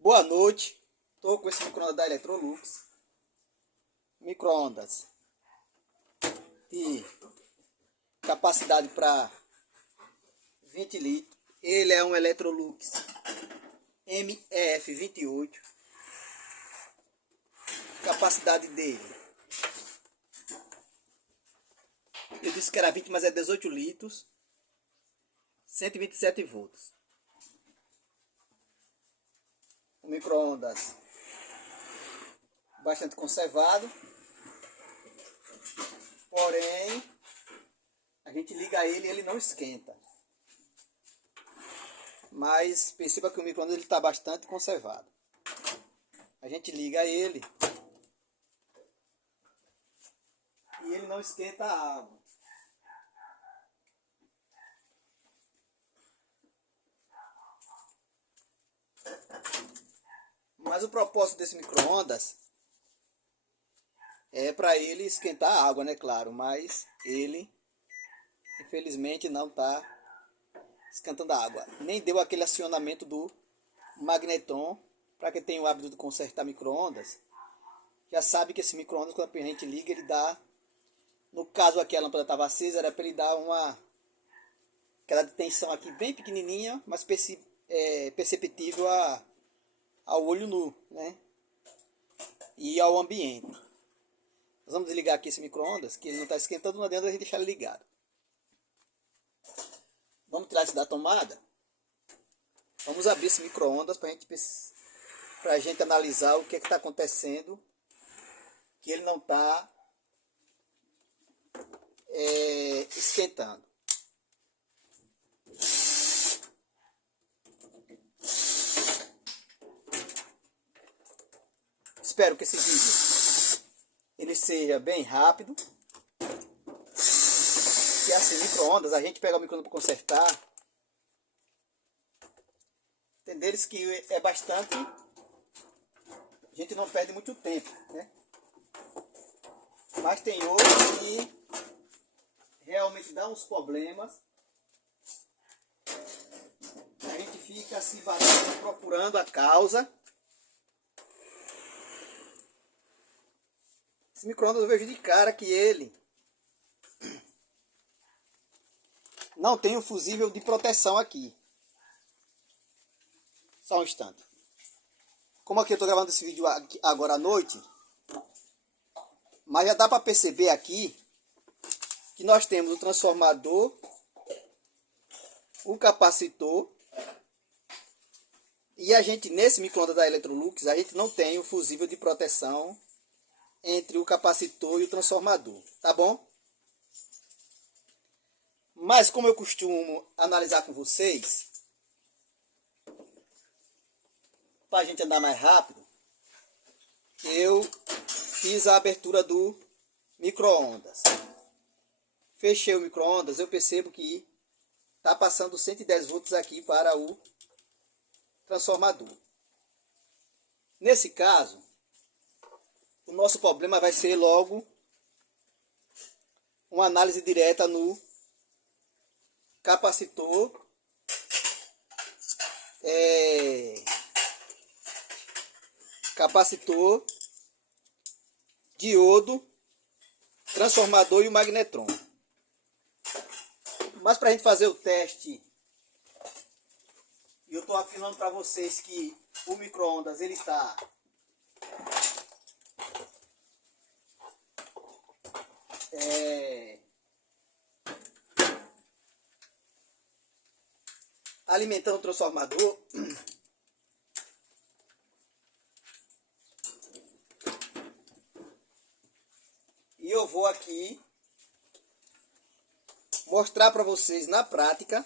Boa noite. Estou com esse micro-ondas da Electrolux. Micro-ondas de capacidade para 20 litros. Ele é um Electrolux MEF28. Capacidade dele, eu disse que era 20, mas é 18 litros. 127 volts. Um micro-ondas bastante conservado. Porém, a gente liga ele e ele não esquenta. Mas perceba que o micro-ondas está bastante conservado. A gente liga ele e ele não esquenta a água. Mas o propósito desse micro-ondas é para ele esquentar a água, né? Claro, mas ele infelizmente não está esquentando a água. Nem deu aquele acionamento do magnetron. Para quem tem o hábito de consertar micro-ondas, já sabe que esse micro-ondas, quando a gente liga, ele dá... No caso aqui a lâmpada estava acesa, era para ele dar aquela tensão aqui bem pequenininha, mas perceptível ao olho nu, né? E ao ambiente. Nós vamos desligar aqui esse micro-ondas, que ele não está esquentando, não adianta a gente deixar ele ligado. Vamos tirar isso da tomada. Vamos abrir esse micro-ondas para a gente analisar o que está acontecendo, que ele não está esquentando. Espero que esse vídeo ele seja bem rápido. E assim, micro-ondas, a gente pega o micro-ondas para consertar. Entenderes que é bastante... A gente não perde muito tempo, né? Mas tem outros que realmente dá uns problemas. A gente fica se batendo, procurando a causa. Esse micro-ondas eu vejo de cara que ele não tem um fusível de proteção aqui. Só um instante. Como aqui eu estou gravando esse vídeo agora à noite, mas já dá para perceber aqui que nós temos o transformador, o capacitor, e a gente, nesse micro-ondas da Electrolux, a gente não tem o fusível de proteção entre o capacitor e o transformador, tá bom? Mas como eu costumo analisar com vocês, para a gente andar mais rápido, eu fiz a abertura do micro-ondas. Fechei o micro-ondas, eu percebo que está passando 110 volts aqui para o transformador. Nesse caso, o nosso problema vai ser logo uma análise direta no capacitor, diodo, transformador e o magnetron. Mas para a gente fazer o teste, eu estou afirmando para vocês que o micro-ondas ele está alimentando o transformador. E eu vou aqui mostrar para vocês na prática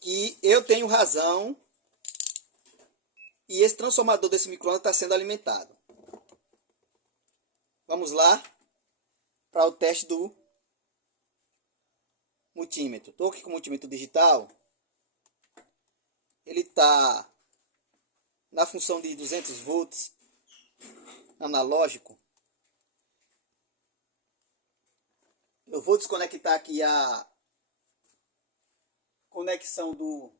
que eu tenho razão e esse transformador desse micro-ondas está sendo alimentado. Vamos lá para o teste do multímetro. Estou aqui com o multímetro digital. Ele está na função de 200 volts analógico. Eu vou desconectar aqui a conexão do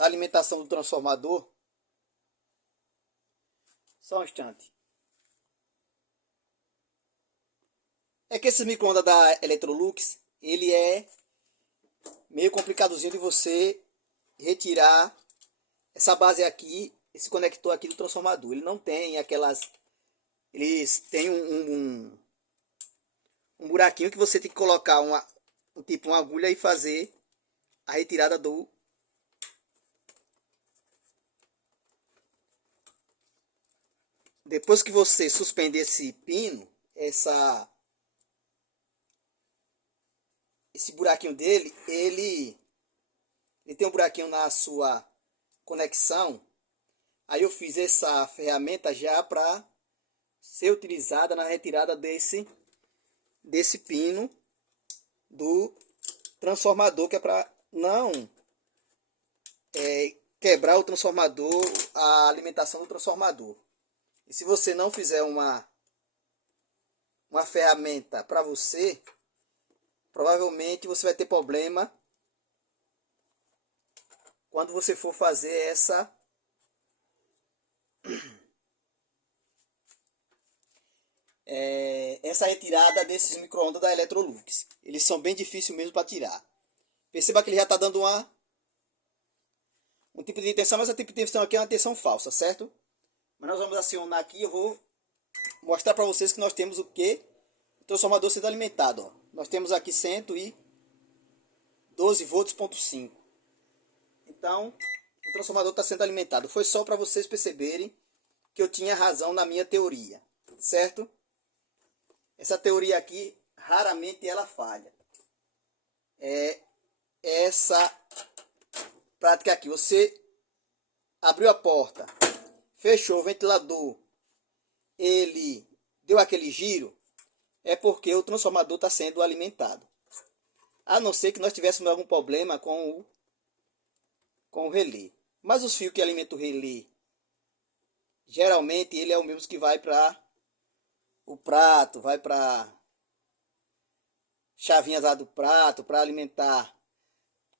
da alimentação do transformador. Só um instante. É que esse micro-ondas da Electrolux, ele é meio complicadozinho de você retirar essa base aqui, esse conector aqui do transformador. Ele não tem aquelas... Eles têm um buraquinho que você tem que colocar uma agulha e fazer a retirada do... Depois que você suspender esse pino, esse buraquinho dele, ele tem um buraquinho na sua conexão. Aí eu fiz essa ferramenta já para ser utilizada na retirada desse pino do transformador, que é para não quebrar o transformador, a alimentação do transformador. E se você não fizer uma ferramenta para você, provavelmente você vai ter problema quando você for fazer essa retirada desses micro-ondas da Electrolux. Eles são bem difíceis mesmo para tirar. Perceba que ele já está dando um tipo de tensão, mas esse tipo de tensão aqui é uma tensão falsa, certo? Mas nós vamos acionar aqui, eu vou mostrar para vocês que nós temos o que? O transformador sendo alimentado. Ó. Nós temos aqui 112 volts, ponto 5. Então, o transformador está sendo alimentado. Foi só para vocês perceberem que eu tinha razão na minha teoria, certo? Essa teoria aqui, raramente ela falha. É essa prática aqui. Você abriu a porta, fechou o ventilador, ele deu aquele giro, é porque o transformador está sendo alimentado. A não ser que nós tivéssemos algum problema com o relé. Mas os fios que alimentam o relé, geralmente ele é o mesmo que vai para o prato, vai para chavinhas lá do prato, para alimentar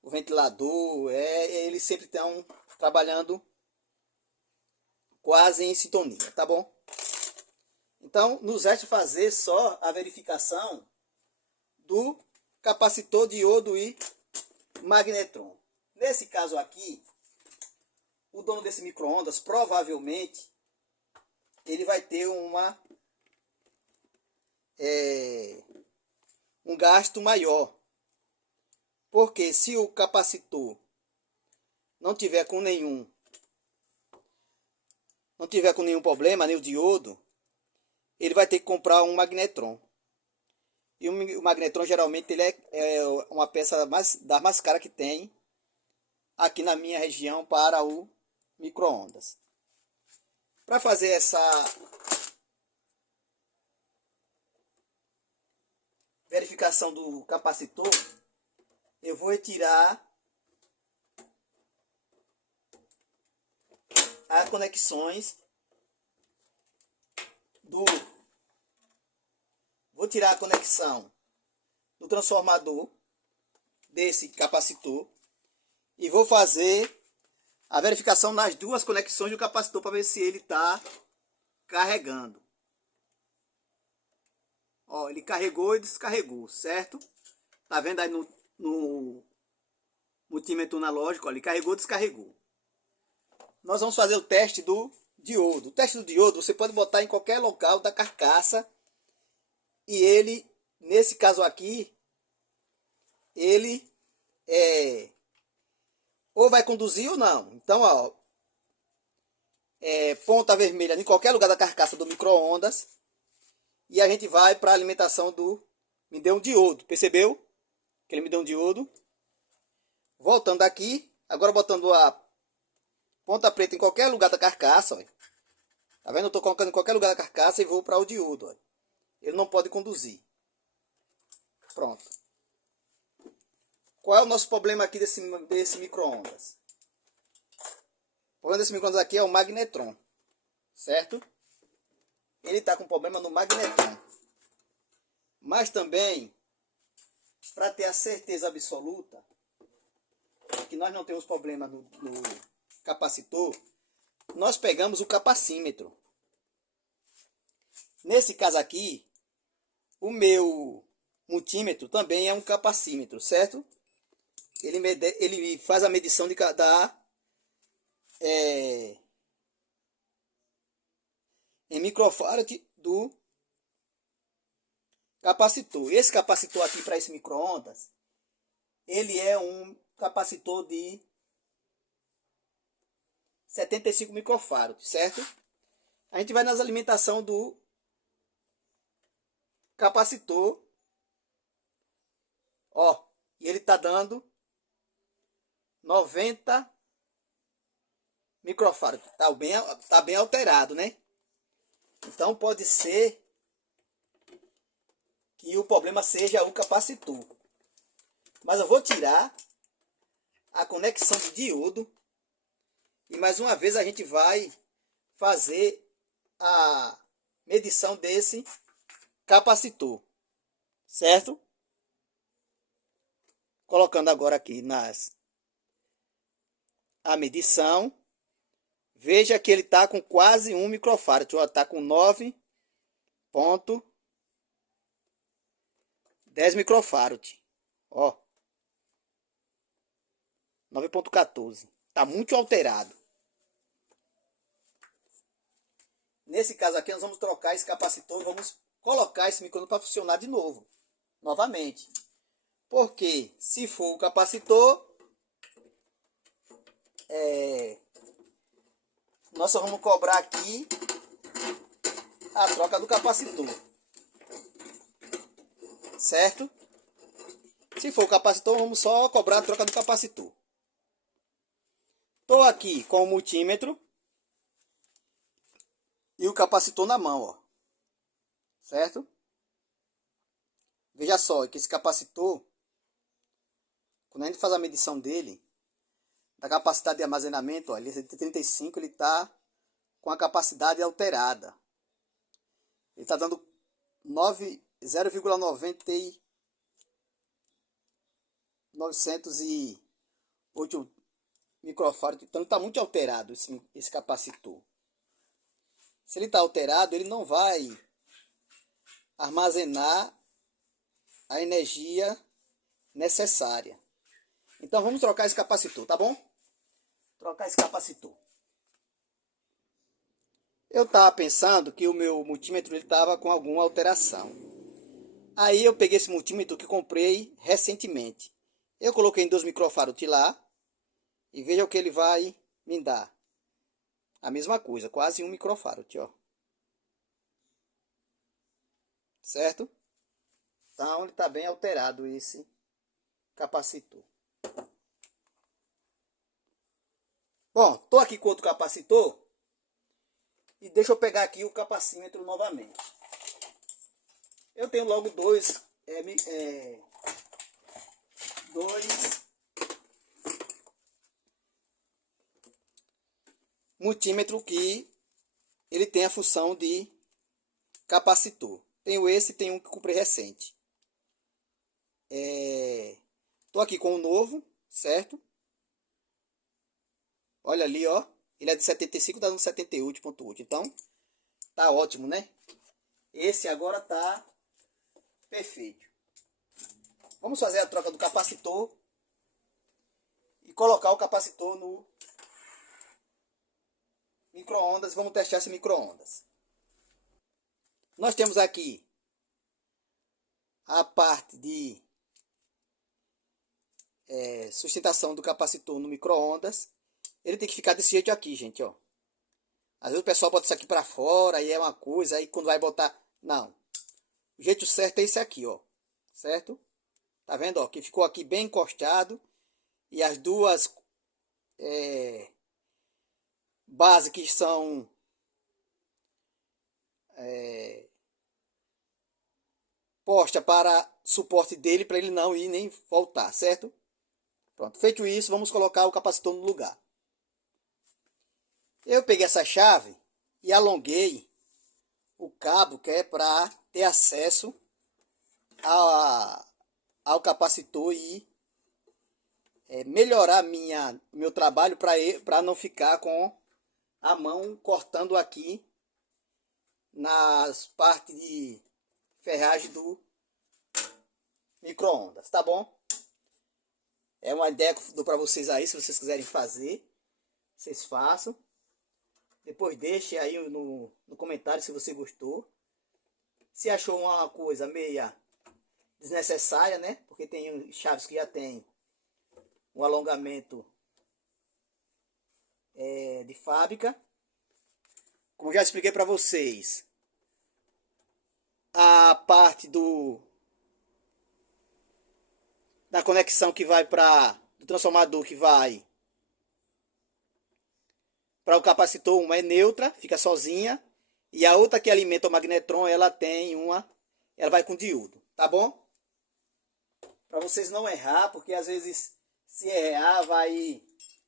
o ventilador. Eles sempre estão trabalhando quase em sintonia, tá bom? Então, nos resta fazer só a verificação do capacitor, diodo e magnetron. Nesse caso aqui, o dono desse micro-ondas, provavelmente, ele vai ter um gasto maior. Porque se o capacitor não tiver com nenhum problema, nem o diodo, ele vai ter que comprar um magnetron. E o magnetron geralmente ele é uma peça das mais caras que tem aqui na minha região para o micro-ondas. Para fazer essa verificação do capacitor, eu vou retirar as conexões vou tirar a conexão do transformador desse capacitor e vou fazer a verificação nas duas conexões do capacitor para ver se ele está carregando. Ó, ele carregou e descarregou, certo? Tá vendo aí no multímetro analógico? Ó, ele carregou e descarregou. Nós vamos fazer o teste do diodo. O teste do diodo você pode botar em qualquer local da carcaça e ele, nesse caso aqui, ele ou vai conduzir ou não. Então, ó, ponta vermelha em qualquer lugar da carcaça do micro-ondas e a gente vai para a alimentação do... Me deu um diodo, percebeu? Que ele me deu um diodo. Voltando aqui, agora botando a ponta preta em qualquer lugar da carcaça, ó. Tá vendo? Eu estou colocando em qualquer lugar da carcaça e vou para o diodo, ó. Ele não pode conduzir. Pronto. Qual é o nosso problema aqui desse micro-ondas? O problema desse micro-ondas aqui é o magnetron, certo? Ele está com problema no magnetron. Mas também, para ter a certeza absoluta, que nós não temos problema no capacitor, nós pegamos o capacímetro. Nesse caso aqui, o meu multímetro também é um capacímetro, certo? Ele faz a medição em microfarad do capacitor. Esse capacitor aqui para esse micro-ondas, ele é um capacitor de 75 microfarads, certo? A gente vai nas alimentação do capacitor, ó, e ele tá dando 90 microfarads. Tá bem alterado, né? Então pode ser que o problema seja o capacitor. Mas eu vou tirar a conexão de diodo e mais uma vez a gente vai fazer a medição desse capacitor, certo? Colocando agora aqui a medição, veja que ele está com quase 1 microfarad, está com 9,10 microfarad, ó, 9,14, está muito alterado. Nesse caso aqui nós vamos trocar esse capacitor, vamos colocar esse micro-ondas para funcionar de novo, novamente. Porque se for o capacitor, nós só vamos cobrar aqui a troca do capacitor, certo? Se for o capacitor, vamos só cobrar a troca do capacitor. Estou aqui com o multímetro e o capacitor na mão, ó, certo? Veja só que esse capacitor, quando a gente faz a medição dele, da capacidade de armazenamento, ó, ele é de 35, ele está com a capacidade alterada. Ele está dando 0,908 microfarad. Então está muito alterado esse capacitor. Se ele está alterado, ele não vai armazenar a energia necessária. Então vamos trocar esse capacitor, tá bom? Trocar esse capacitor. Eu estava pensando que o meu multímetro estava com alguma alteração. Aí eu peguei esse multímetro que comprei recentemente. Eu coloquei em 2 microfarads lá e veja o que ele vai me dar. A mesma coisa, quase 1 microfarad, ó. Certo? Então ele está bem alterado esse capacitor. Bom, estou aqui com outro capacitor. E deixa eu pegar aqui o capacímetro novamente. Eu tenho logo dois multímetros que ele tem a função de capacitor. Tenho esse e tenho um que comprei recente. Estou aqui com o novo, certo? Olha ali, ó. Ele é de 75, dando 78,8. Então, tá ótimo, né? Esse agora tá perfeito. Vamos fazer a troca do capacitor e colocar o capacitor no micro-ondas. Vamos testar esse micro-ondas. Nós temos aqui a parte de sustentação do capacitor no micro-ondas. Ele tem que ficar desse jeito aqui, gente, ó. Às vezes o pessoal bota isso aqui pra fora, aí é uma coisa, aí quando vai botar... Não. O jeito certo é esse aqui, ó. Certo? Tá vendo, ó? Que ficou aqui bem encostado. E as duas bases que são... posta para suporte dele, para ele não ir nem voltar, certo? Pronto. Feito isso, vamos colocar o capacitor no lugar. Eu peguei essa chave e alonguei o cabo que é para ter acesso ao capacitor e melhorar meu trabalho para não ficar com a mão cortando aqui nas partes de ferragem do micro-ondas, tá bom? É uma ideia que eu dou para vocês aí, se vocês quiserem fazer, vocês façam. Depois deixe aí no comentário se você gostou. Se achou uma coisa meia desnecessária, né? Porque tem chaves que já tem um alongamento de fábrica. Como já expliquei para vocês, a parte da conexão que vai para do transformador que vai para o capacitor, uma é neutra, fica sozinha, e a outra que alimenta o magnetron, ela vai com diodo, tá bom? Para vocês não errar, porque às vezes se errar vai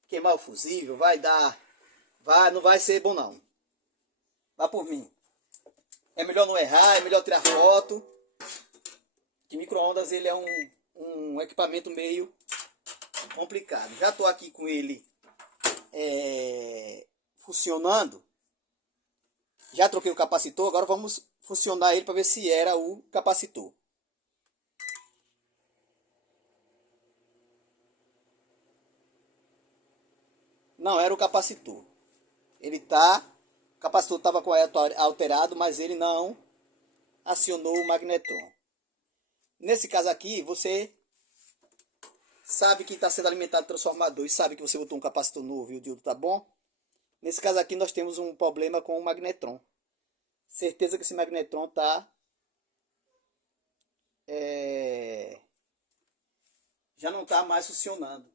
queimar o fusível, não vai ser bom não. Vá por mim. É melhor não errar, é melhor tirar foto. Que micro-ondas ele é um equipamento meio complicado. Já estou aqui com ele funcionando. Já troquei o capacitor, agora vamos funcionar ele para ver se era o capacitor. Não era o capacitor. O capacitor estava com alterado, mas ele não acionou o magnetron. Nesse caso aqui, você sabe que está sendo alimentado o transformador e sabe que você botou um capacitor novo e o diodo tá bom. Nesse caso aqui nós temos um problema com o magnetron. Certeza que esse magnetron tá já não está mais funcionando.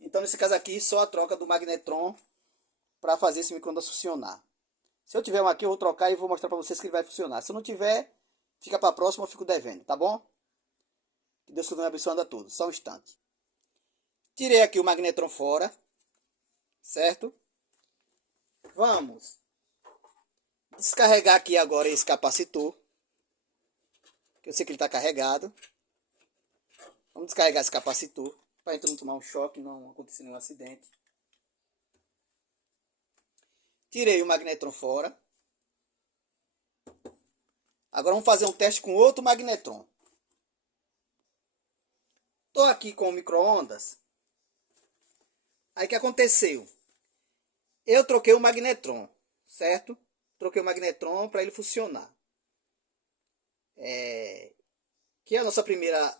Então nesse caso aqui só a troca do magnetron para fazer esse micro-ondas funcionar. Se eu tiver um aqui eu vou trocar e vou mostrar para vocês que ele vai funcionar. Se eu não tiver, fica para a próxima, eu fico devendo, tá bom? Que Deus continue abençoando a todos. Só um instante. Tirei aqui o magnetron fora, certo? Vamos descarregar aqui agora esse capacitor, que eu sei que ele está carregado. Vamos descarregar esse capacitor para a gente não tomar um choque, não acontecer nenhum acidente. Tirei o magnetron fora. Agora vamos fazer um teste com outro magnetron. Estou aqui com o micro-ondas. Aí o que aconteceu? Eu troquei o magnetron, certo? Troquei o magnetron para ele funcionar. Que é a nossa primeira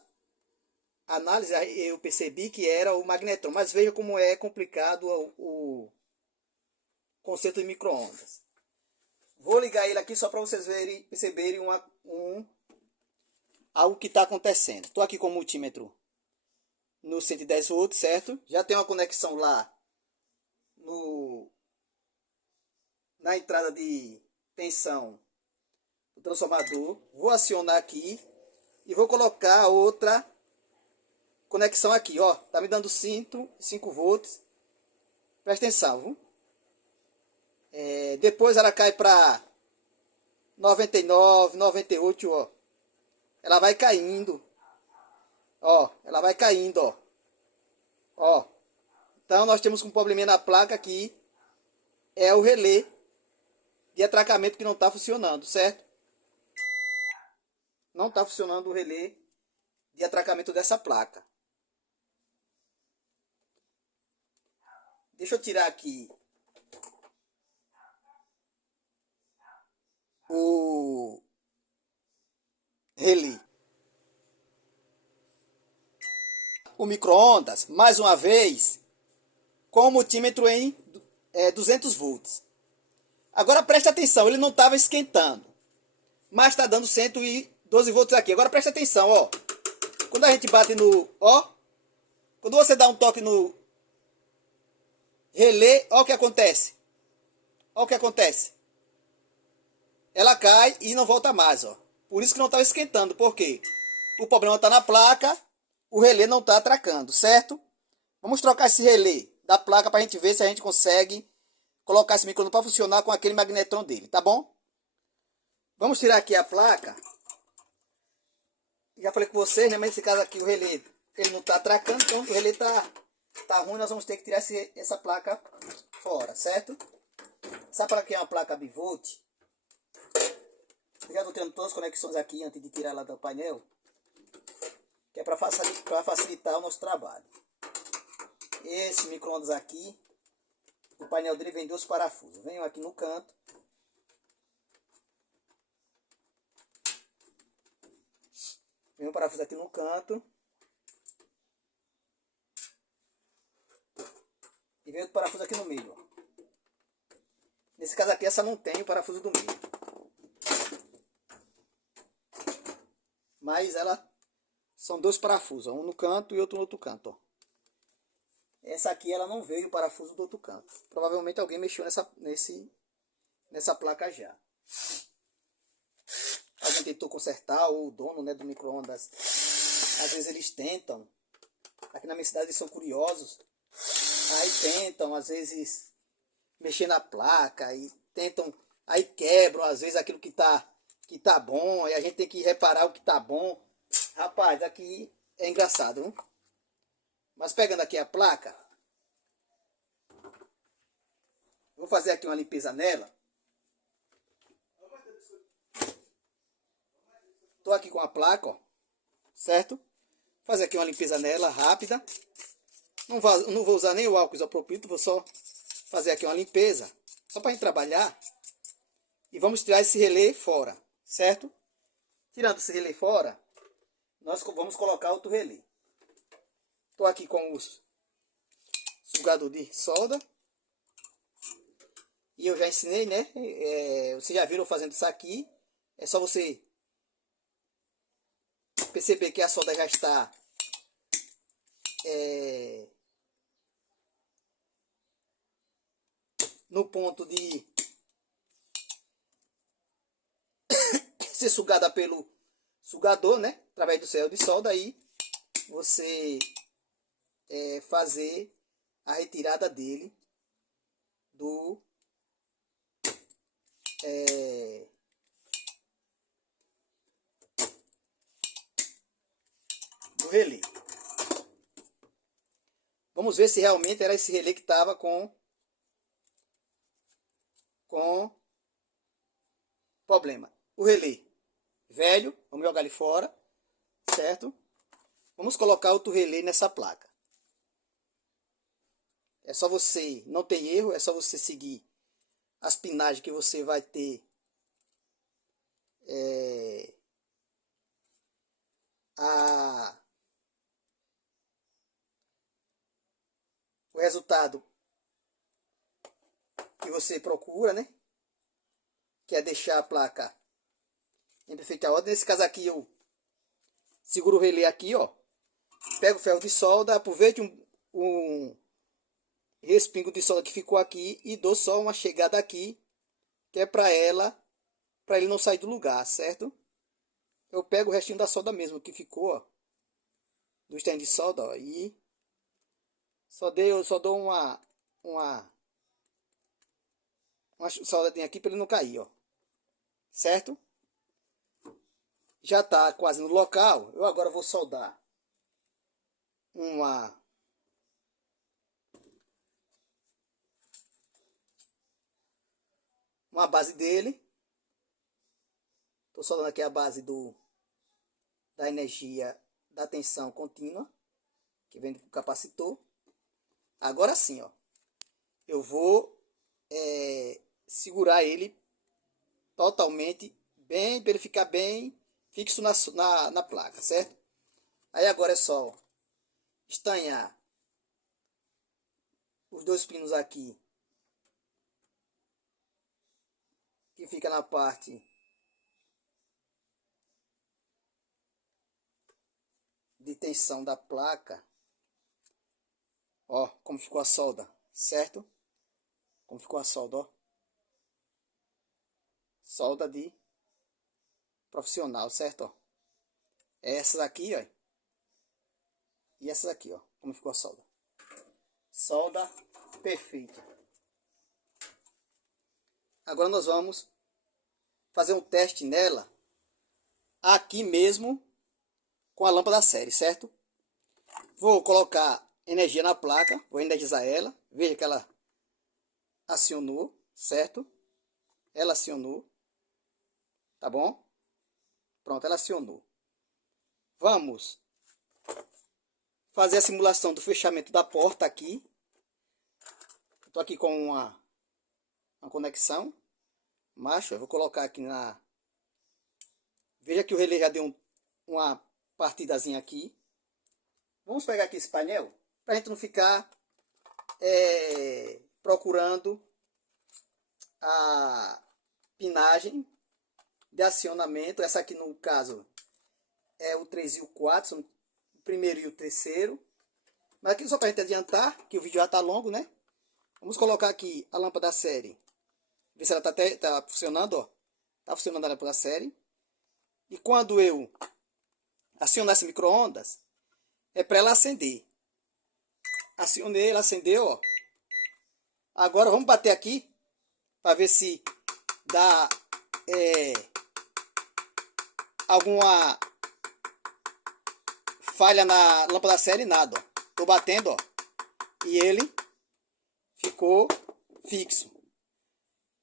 análise, eu percebi que era o magnetron. Mas veja como é complicado o conceito de micro-ondas. Vou ligar ele aqui só para vocês perceberem algo que está acontecendo. Estou aqui com o multímetro no 110 volts, certo? Já tem uma conexão lá na entrada de tensão do transformador. Vou acionar aqui e vou colocar outra conexão aqui, ó. Tá me dando 5 volts. Presta atenção, viu? Depois ela cai para 99, 98, ó. Ela vai caindo. Ó, ela vai caindo, ó. Ó. Então nós temos um probleminha na placa aqui. É o relé de atracamento que não está funcionando, certo? Não está funcionando o relé de atracamento dessa placa. Deixa eu tirar aqui o relé. O micro-ondas, mais uma vez, com o multímetro em 200 volts. Agora presta atenção, ele não estava esquentando, mas está dando 112 volts aqui. Agora presta atenção, ó. Quando a gente bate quando você dá um toque no relé, ó o que acontece. Ó o que acontece. Ela cai e não volta mais, ó. Por isso que não estava esquentando, porque o problema está na placa, o relé não está atracando, certo? Vamos trocar esse relé da placa para a gente ver se a gente consegue colocar esse micro-ondas para funcionar com aquele magnetron dele, tá bom? Vamos tirar aqui a placa. Já falei com vocês, né? Mas nesse caso aqui o relé ele não tá atracando, então o relé tá ruim, nós vamos ter que tirar essa placa fora, certo? Essa placa é uma placa bivolt. Eu já estou tirando todas as conexões aqui antes de tirar ela do painel, que é para facilitar o nosso trabalho. Esse micro-ondas aqui, o painel dele vem 2 parafusos. Venho aqui no canto. Vem um parafuso aqui no canto. E vem outro parafuso aqui no meio. Nesse caso aqui, essa não tem o parafuso do meio. Mas ela são 2 parafusos, um no canto e outro no outro canto, ó. Essa aqui ela não veio o parafuso do outro canto. Provavelmente alguém mexeu nessa placa já. Alguém tentou consertar, ou o dono, né, do micro-ondas. Às vezes eles tentam. Aqui na minha cidade eles são curiosos. Aí tentam, às vezes, mexer na placa. E tentam, aí quebram, às vezes, aquilo que tá bom. E a gente tem que reparar o que tá bom. Rapaz, aqui é engraçado, viu? Mas pegando aqui a placa, vou fazer aqui uma limpeza nela. Estou aqui com a placa, ó, certo? Vou fazer aqui uma limpeza nela rápida. Não vou usar nem o álcool isopropílico, vou só fazer aqui uma limpeza, só para a gente trabalhar. E vamos tirar esse relé fora, certo? Tirando esse relé fora, nós vamos colocar outro relé. Estou aqui com o sugador de solda. E eu já ensinei, né? Vocês já viram fazendo isso aqui. É só você perceber que a solda já está no ponto de ser sugada pelo sugador, né? Através do ferro de solda. Aí você fazer a retirada dele do relé. Vamos ver se realmente era esse relé que estava com problema. O relé velho, vamos jogar ele fora, certo? Vamos colocar outro relé nessa placa. É só você, não tem erro, é só você seguir as pinagens que você vai ter o resultado que você procura, né? Que é deixar a placa em perfeita ordem. Nesse caso aqui eu seguro o relé aqui, ó. Pego o ferro de solda, aproveite um respingo de solda que ficou aqui e dou só uma chegada aqui, que é para ele não sair do lugar, certo? Eu pego o restinho da solda mesmo que ficou, ó, do stand de solda, ó, e só dou uma soldadinha aqui para ele não cair, ó, certo? Já tá quase no local. Eu agora vou soldar uma base dele. Estou soldando aqui a base da energia da tensão contínua, que vem do capacitor. Agora sim, ó, eu vou segurar ele totalmente bem, para ele ficar bem fixo na placa, certo? Aí agora é só estanhar os 2 pinos aqui, que fica na parte de tensão da placa. Ó, como ficou a solda, certo? Como ficou a solda, ó. Solda de profissional, certo? Ó. Essas aqui, ó. E essas aqui, ó. Como ficou a solda. Solda perfeita. Agora nós vamos fazer um teste nela aqui mesmo com a lâmpada série, certo? Vou colocar energia na placa, vou energizar ela. Veja que ela acionou, certo? Ela acionou, tá bom? Pronto, ela acionou. Vamos fazer a simulação do fechamento da porta aqui. Estou aqui com uma conexão. Macho, eu vou colocar aqui na... Veja que o relé já deu uma partidazinha aqui. Vamos pegar aqui esse painel, para a gente não ficar procurando a pinagem de acionamento. Essa aqui no caso é o 3 e o 4, são o primeiro e o terceiro. Mas aqui só para a gente adiantar, que o vídeo já está longo, né? Vamos colocar aqui a lâmpada da série. Ver se ela tá funcionando, ó. Tá funcionando a lâmpada da série. E quando eu acionar esse micro-ondas, é para ela acender. Acionei, ela acendeu, ó. Agora vamos bater aqui para ver se dá alguma falha na lâmpada da série. Nada, ó. Tô batendo, ó. E ele ficou fixo.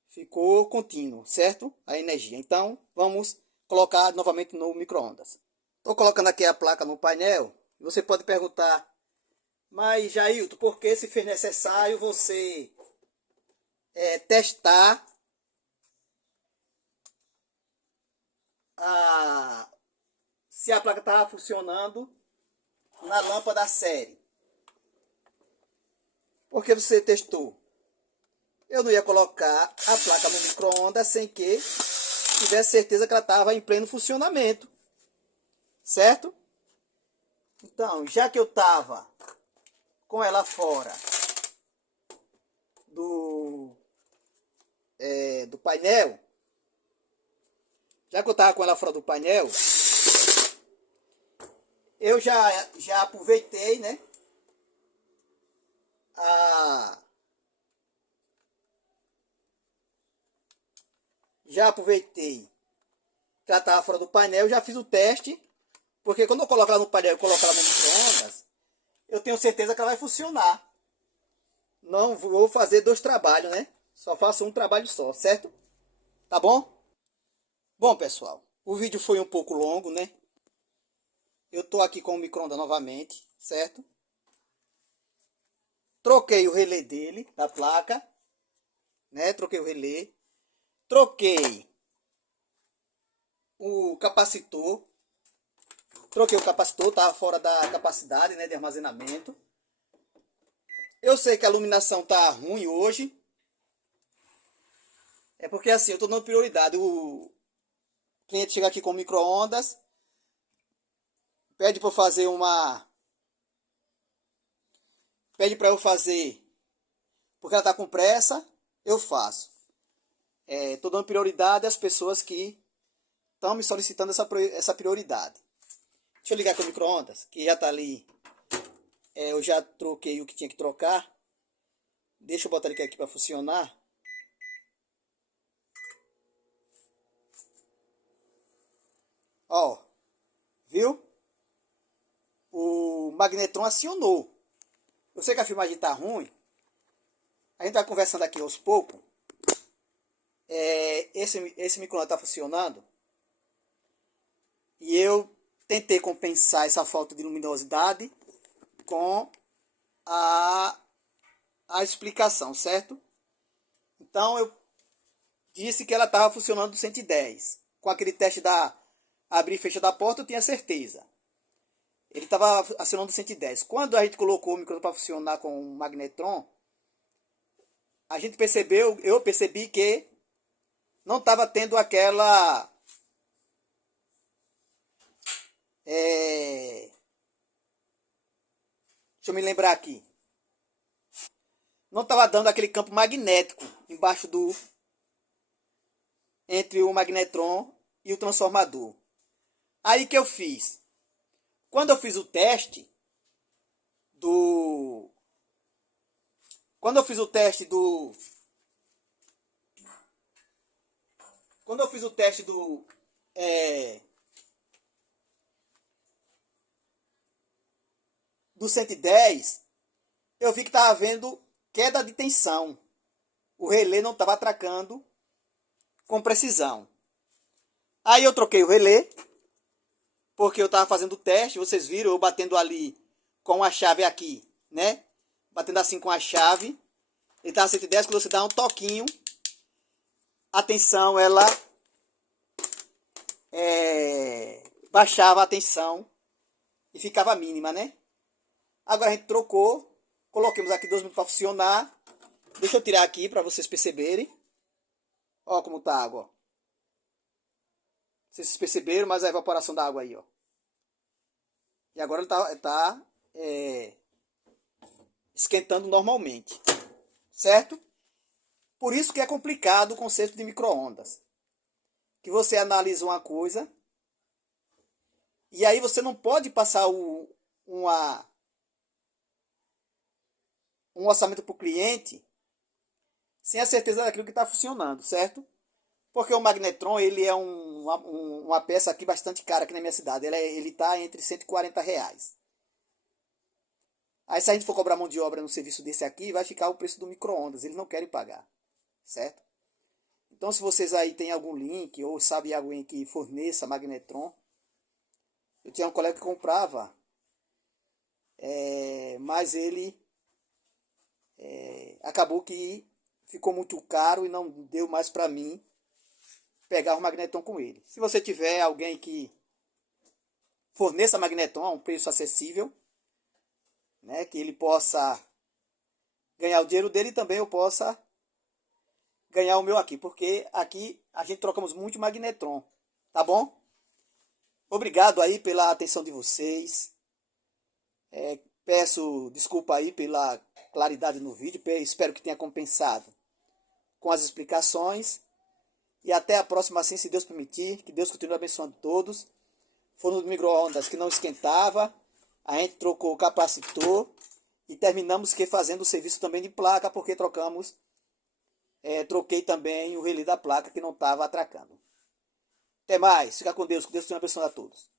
Ficou contínuo, certo? A energia. Então, vamos colocar novamente no micro-ondas. Estou colocando aqui a placa no painel. Você pode perguntar, mas Jailton, por que se fez necessário você testar se a placa estava funcionando na lâmpada da série? Por que você testou? Eu não ia colocar a placa no micro-ondas sem que tivesse certeza que ela estava em pleno funcionamento. Certo? Então, já que eu estava com ela fora do painel, eu já aproveitei, né? Já aproveitei que ela estava fora do painel, já fiz o teste, porque quando eu coloco ela no painel e coloco ela no micro-ondas, eu tenho certeza que ela vai funcionar. Não vou fazer dois trabalhos, né? Só faço um trabalho só, certo? Tá bom? Bom, pessoal, o vídeo foi um pouco longo, né? Eu tô aqui com o micro-ondas novamente, certo? Troquei o relé dele, da placa, né? Troquei o relé. Troquei o capacitor. Troquei o capacitor, estava fora da capacidade, né, de armazenamento. Eu sei que a iluminação tá ruim hoje. É porque assim, eu estou dando prioridade. O cliente chega aqui com micro-ondas, pede para eu fazer pede para eu fazer, porque ela está com pressa, eu faço. Estou dando prioridade às pessoas que estão me solicitando essa prioridade. Deixa eu ligar aqui o micro-ondas, que já está ali. Eu já troquei o que tinha que trocar. Deixa eu botar ele aqui para funcionar. Ó, viu? O magnetron acionou. Eu sei que a filmagem tá ruim. A gente tá conversando aqui aos poucos. Esse micro-ondas tá funcionando. E eu tentei compensar essa falta de luminosidade com a explicação, certo? Então eu disse que ela estava funcionando 110. Com aquele teste da abrir e fechar da porta, eu tinha certeza. Ele estava acionando 110. Quando a gente colocou o micro para funcionar com o magnetron, a gente eu percebi que não estava tendo aquela deixa eu me lembrar aqui. Não estava dando aquele campo magnético embaixo entre o magnetron e o transformador. Aí que eu fiz? Quando eu fiz o teste do quando eu fiz o teste do do 110, eu vi que estava havendo queda de tensão. O relé não estava atracando com precisão. Aí eu troquei o relé, porque eu estava fazendo o teste, vocês viram eu batendo ali com a chave aqui, né? Batendo assim com a chave. Ele estava 110, quando você dá um toquinho, a tensão, ela baixava a tensão e ficava mínima, né? Agora a gente trocou, coloquemos aqui 2 minutos para funcionar. Deixa eu tirar aqui para vocês perceberem. Ó como tá a água, ó. Vocês perceberam, mas a evaporação da água aí, ó. E agora ele tá esquentando normalmente, certo? Por isso que é complicado o conceito de micro-ondas. Que você analisa uma coisa e aí você não pode passar um orçamento para o cliente sem a certeza daquilo que está funcionando, certo? Porque o magnetron, ele é uma peça aqui bastante cara aqui na minha cidade. Ele está entre R$ 140. Aí se a gente for cobrar mão de obra no serviço desse aqui, vai ficar o preço do micro-ondas. Eles não querem pagar, certo? Então se vocês aí têm algum link ou sabe alguém que forneça magnetron, eu tinha um colega que comprava, mas ele acabou que ficou muito caro e não deu mais para mim pegar o magnetron com ele. Se você tiver alguém que forneça magnetron a um preço acessível, né, que ele possa ganhar o dinheiro dele e também eu possa ganhar o meu aqui, porque aqui a gente trocamos muito magnetron, tá bom? Obrigado aí pela atenção de vocês. Peço desculpa aí pela claridade no vídeo, espero que tenha compensado com as explicações. E até a próxima, assim, se Deus permitir. Que Deus continue abençoando todos. Forno de micro-ondas que não esquentava. A gente trocou o capacitor. E terminamos fazendo o serviço também de placa, porque troquei também o relé da placa que não estava atracando. Até mais. Fica com Deus. Que Deus tenha abençoado a todos.